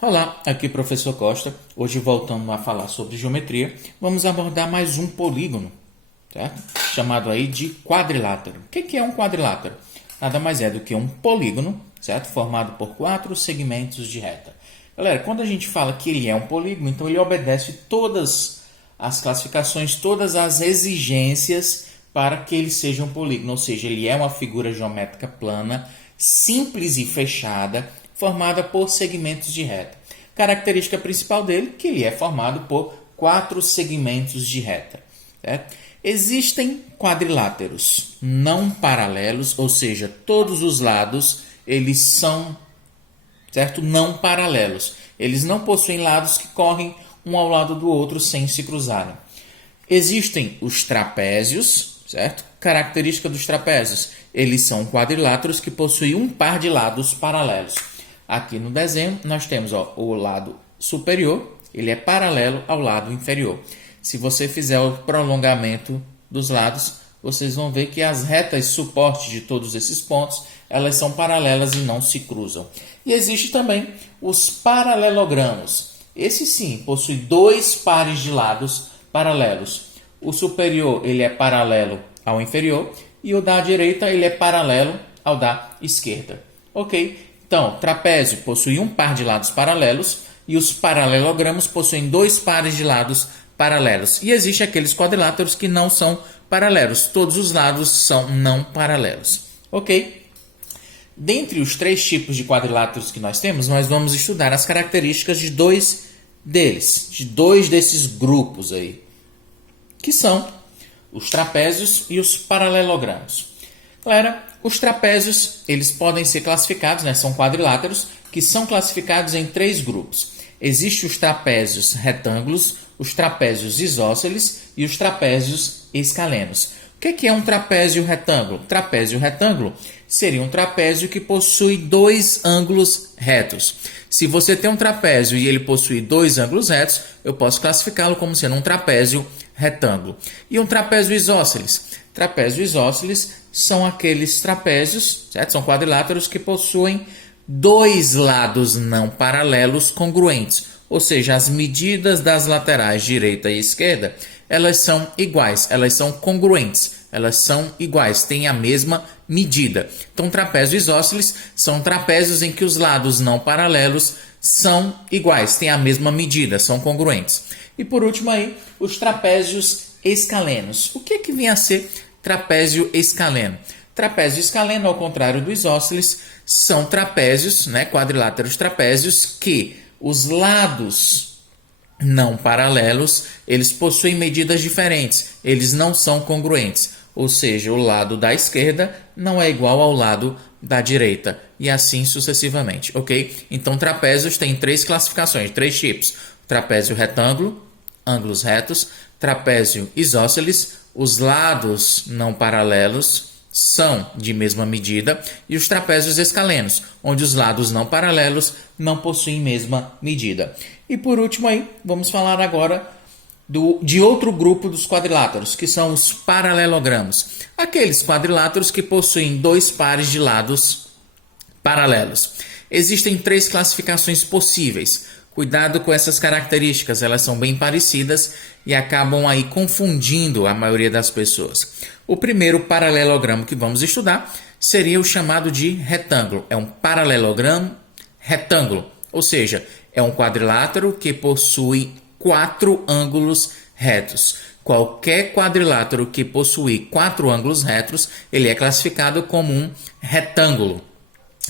Olá, aqui é o professor Costa. Hoje voltando a falar sobre geometria, vamos abordar mais um polígono, certo? Chamado aí de quadrilátero. O que é um quadrilátero? Nada mais é do que um polígono, certo? Formado por 4 segmentos de reta. Galera, quando a gente fala que ele é um polígono, então ele obedece todas as classificações, todas as exigências para que ele seja um polígono, ou seja, ele é uma figura geométrica plana, simples e fechada, formada por segmentos de reta. Característica principal dele, que ele é formado por 4 segmentos de reta. Certo? Existem quadriláteros não paralelos, ou seja, todos os lados eles são, certo, não paralelos. Eles não possuem lados que correm um ao lado do outro sem se cruzarem. Existem os trapézios, certo? Característica dos trapézios, eles são quadriláteros que possuem um par de lados paralelos. Aqui no desenho nós temos o lado superior, ele é paralelo ao lado inferior. Se você fizer o prolongamento dos lados, vocês vão ver que as retas suporte de todos esses pontos, elas são paralelas e não se cruzam. E existe também os paralelogramos. Esse sim possui 2 pares de lados paralelos. O superior ele é paralelo ao inferior e o da direita ele é paralelo ao da esquerda. Ok? Então, trapézio possui um par de lados paralelos e os paralelogramos possuem 2 pares de lados paralelos. E existem aqueles quadriláteros que não são paralelos. Todos os lados são não paralelos. Ok? Dentre os 3 tipos de quadriláteros que nós temos, nós vamos estudar as características de 2 deles, de 2 desses grupos aí, que são os trapézios e os paralelogramos. Galera, os trapézios, eles podem ser classificados, são quadriláteros, que são classificados em 3 grupos. Existem os trapézios retângulos, os trapézios isósceles e os trapézios escalenos. O que é um trapézio retângulo? Trapézio retângulo seria um trapézio que possui 2 ângulos retos. Se você tem um trapézio e ele possui 2 ângulos retos, eu posso classificá-lo como sendo um trapézio retângulo. E um trapézio isósceles? Trapézio isósceles são aqueles trapézios, certo? São quadriláteros que possuem 2 lados não paralelos congruentes, ou seja, as medidas das laterais direita e esquerda, elas são iguais, elas são congruentes, elas são iguais, têm a mesma medida. Então, trapézios isósceles são trapézios em que os lados não paralelos são iguais, têm a mesma medida, são congruentes. E por último aí, os trapézios escalenos. O que vem a ser trapézio escaleno? Trapézio escaleno, ao contrário do isósceles, são trapézios, quadriláteros trapézios, que os lados não paralelos, eles possuem medidas diferentes, eles não são congruentes, ou seja, o lado da esquerda não é igual ao lado da direita, e assim sucessivamente, ok? Então, trapézios têm 3 classificações, 3 tipos: trapézio retângulo, ângulos retos; trapézio isósceles, os lados não paralelos são de mesma medida; e os trapézios escalenos, onde os lados não paralelos não possuem mesma medida. E por último aí, vamos falar agora de outro grupo dos quadriláteros, que são os paralelogramos. Aqueles quadriláteros que possuem 2 pares de lados paralelos. Existem 3 classificações possíveis. Cuidado com essas características, elas são bem parecidas e acabam aí confundindo a maioria das pessoas. O primeiro paralelogramo que vamos estudar seria o chamado de retângulo. É um paralelogramo retângulo, ou seja, é um quadrilátero que possui 4 ângulos retos. Qualquer quadrilátero que possui 4 ângulos retos, ele é classificado como um retângulo.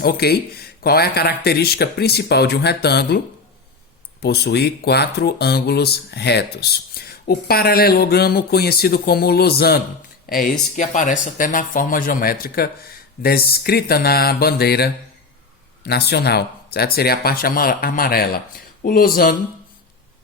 Ok? Qual é a característica principal de um retângulo? Possuir 4 ângulos retos. O paralelogramo conhecido como losango é esse que aparece até na forma geométrica descrita na bandeira nacional, certo? Seria a parte amarela. O losango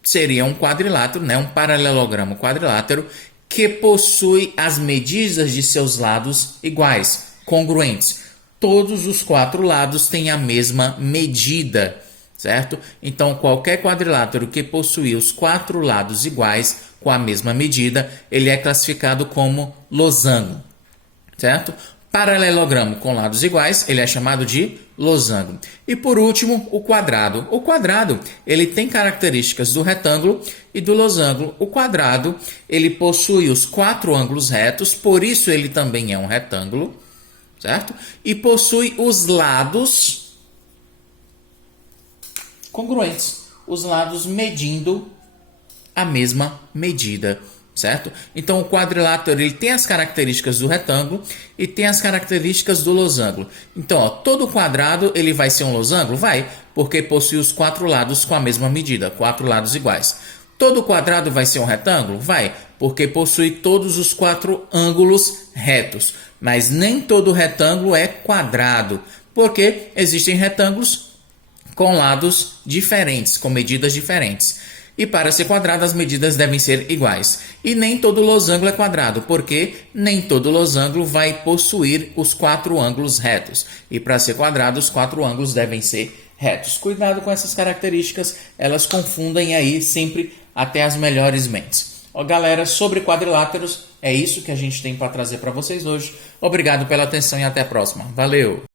seria um quadrilátero, um paralelogramo quadrilátero que possui as medidas de seus lados iguais, congruentes. Todos os 4 lados têm a mesma medida, certo? Então, qualquer quadrilátero que possui os 4 lados iguais com a mesma medida, ele é classificado como losango, certo? Paralelogramo com lados iguais, ele é chamado de losango. E por último, o quadrado. O quadrado, ele tem características do retângulo e do losango. O quadrado, ele possui os 4 ângulos retos, por isso ele também é um retângulo, certo? E possui os lados congruentes, os lados medindo a mesma medida, certo? Então o quadrilátero ele tem as características do retângulo e tem as características do losango. Então, ó, todo quadrado ele vai ser um losango? Vai, porque possui os 4 lados com a mesma medida, 4 lados iguais. Todo quadrado vai ser um retângulo? Vai, porque possui todos os 4 ângulos retos. Mas nem todo retângulo é quadrado, porque existem retângulos com lados diferentes, com medidas diferentes. E para ser quadrado, as medidas devem ser iguais. E nem todo losango é quadrado, porque nem todo losango vai possuir os 4 ângulos retos. E para ser quadrado, os 4 ângulos devem ser retos. Cuidado com essas características, elas confundem aí sempre até as melhores mentes. Ó, galera, sobre quadriláteros, é isso que a gente tem para trazer para vocês hoje. Obrigado pela atenção e até a próxima. Valeu!